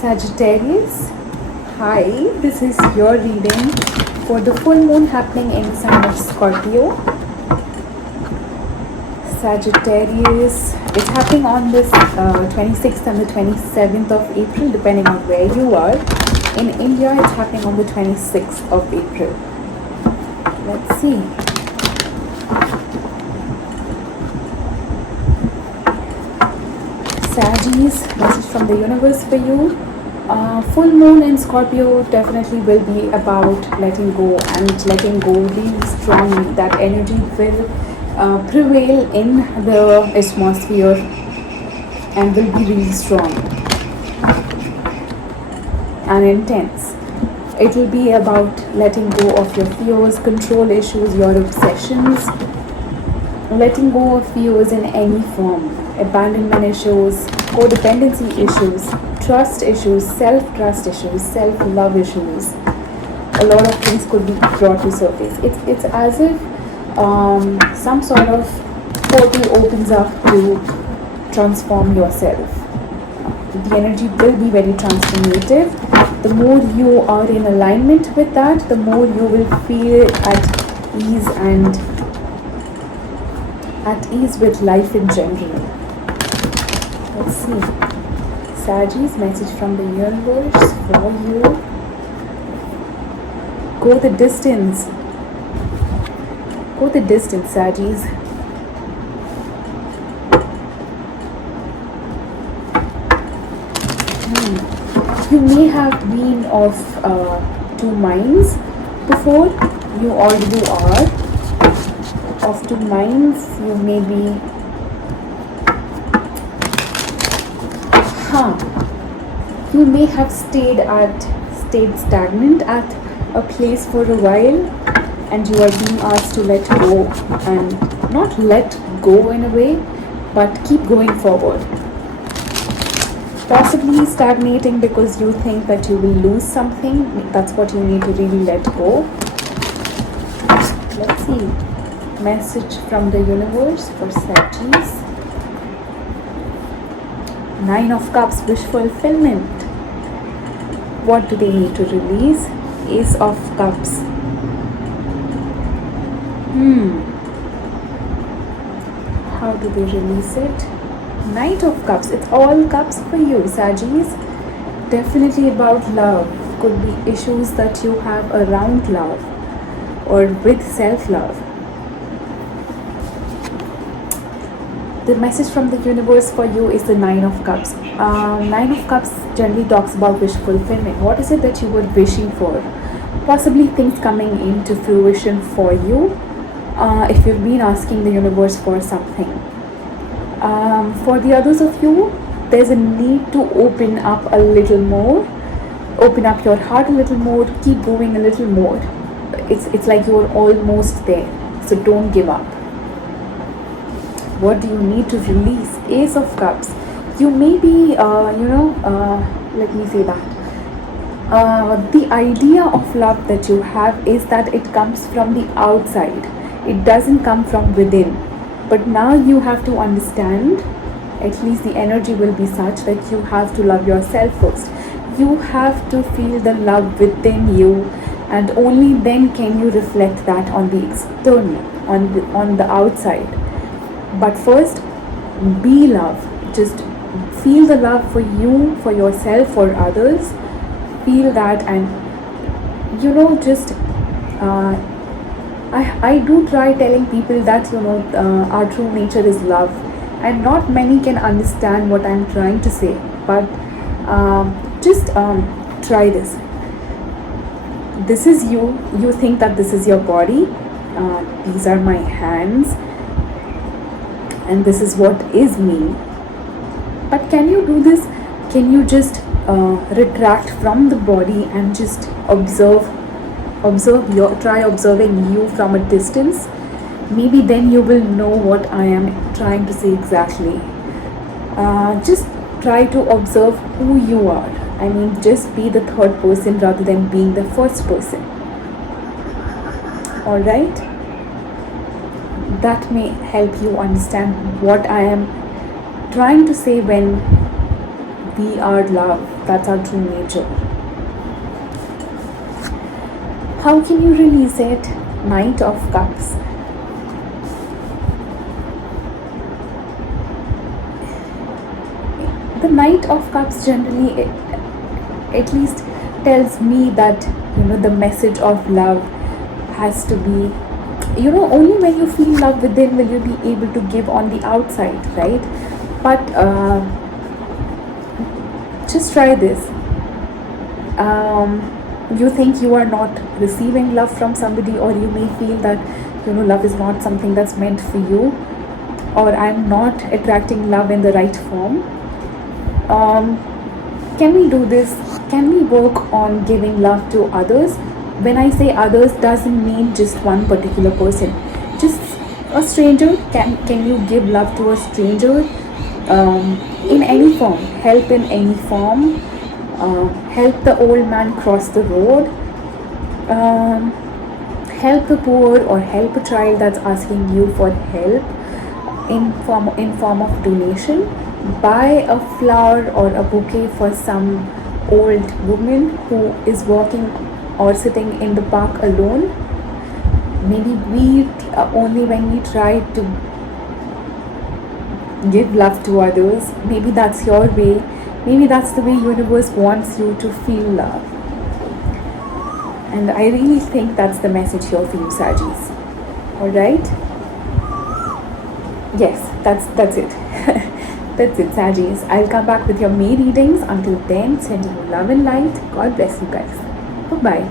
Sagittarius, hi, this is your reading for the full moon happening in the sign of Scorpio. Sagittarius, it's happening on this 26th and the 27th of April, depending on where you are. In India, it's happening on the 26th of April. Let's see. Saggies, message from the universe for you. Full moon in Scorpio definitely will be about letting go and letting go really strongly. That energy will prevail in the atmosphere and will be really strong and intense. It will be about letting go of your fears, control issues, your obsessions, letting go of fears in any form, abandonment issues, codependency issues, trust issues, self-trust issues, self-love issues. A lot of things could be brought to surface. It's as if some sort of portal opens up to transform yourself. The energy will be very transformative. The more you are in alignment with that, the more you will feel at ease and at ease with life in general. Let's see. Saggies, message from the universe for you. Go the distance. Go the distance, Saggies. You may have been of two minds before. You already are of two minds. You may be you may have stayed stagnant at a place for a while, and you are being asked to let go, and not let go in a way, but keep going forward. Possibly stagnating because you think that you will lose something. That's what you need to really let go. Let's see. Message from the universe for Saggies. 9 of Cups, wish fulfillment. What do they need to release? Ace of Cups. How do they release it? Knight of Cups. It's all cups for you, Saggies. Definitely about love. Could be issues that you have around love or with self-love. The message from the universe for you is the 9 of Cups. 9 of Cups generally talks about wish fulfillment. What is it that you were wishing for? Possibly things coming into fruition for you if you've been asking the universe for something. For the others of you, there's a need to open up a little more, open up your heart a little more, keep going a little more. It's like you're almost there, so don't give up. What do you need to release? Ace of Cups. You may be, let me say that. The idea of love that you have is that it comes from the outside. It doesn't come from within. But now you have to understand, at least the energy will be such that you have to love yourself first. You have to feel the love within you, and only then can you reflect that on the external, on the outside. But first, be love. Just feel the love for you, for yourself, for others. Feel that, and just I do try telling people that our true nature is love, and not many can understand what I'm trying to say, but just try this. This is you think that this is your body, these are my hands, and this is what is me. But can you do this? Can you just retract from the body and just try observing you from a distance? Maybe then you will know what I am trying to say exactly. Just try to observe who you are. I mean, just be the third person rather than being the first person. Alright? That may help you understand what I am trying to say when we are love. That's our true nature. How can you release it? Knight of Cups. The Knight of Cups generally, at least, tells me that the message of love has to be, only when you feel love within will you be able to give on the outside, right? But just try this. You think you are not receiving love from somebody, or you may feel that love is not something that's meant for you, or I'm not attracting love in the right form. Can we do this? Can we work on giving love to others? When I say others, doesn't mean just one particular person. Just a stranger. Can you give love to a stranger? In any form, help in any form. Help the old man cross the road. Help the poor, or help a child that's asking you for help in form of donation. Buy a flower or a bouquet for some old woman who is walking or sitting in the park alone. Maybe only when we try to give love to others, maybe that's your way. Maybe that's the way universe wants you to feel love. And I really think that's the message here for you, Sagis. Alright? Yes, that's it. That's it, Sagis. I'll come back with your May readings. Until then, sending you love and light. God bless you guys. Bye-bye.